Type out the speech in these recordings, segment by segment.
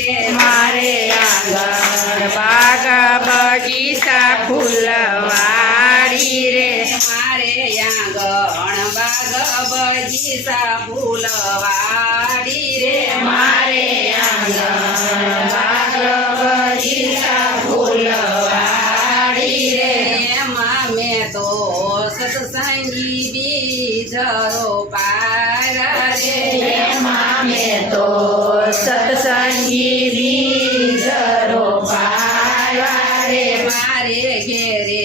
રે મારે આગળ બાગા બગીચા ફૂલવાડી રે મારે આગળ બાગા બગીચા ફૂલવાડી રે મારે આગળ બાગા બગીચા ફૂલવાડી રે એમાં મેં તો સત્સંગી બીજ રોપા મામે તો સત્સંગી બીજ રોપાવા રે મારે ઘેરે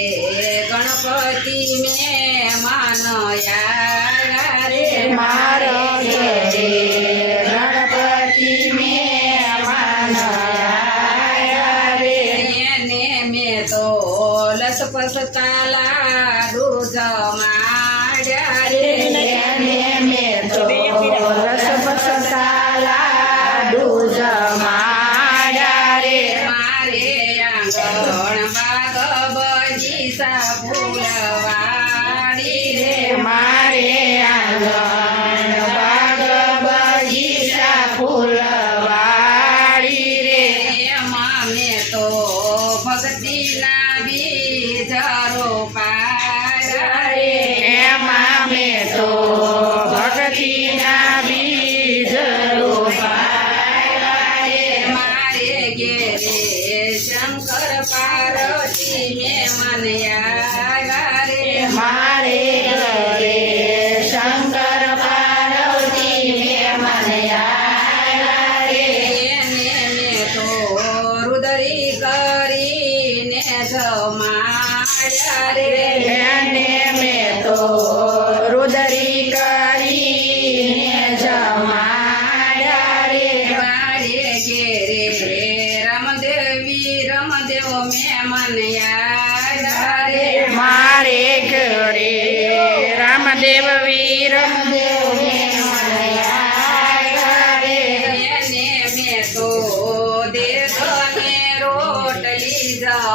ગણપતિ મે માનયા રે મારો ઘેરે ગણપતિ મે માનયા રે મેં તો લસપસ કાલા દૂધમાં Isa પાર્વતી મે મને આવ્યા રે. મારે રે શંકર પાર્વતી મે મને આવ્યા રે. એને મે તો રુદરી તો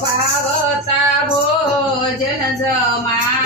પાવતા ભોજન જમા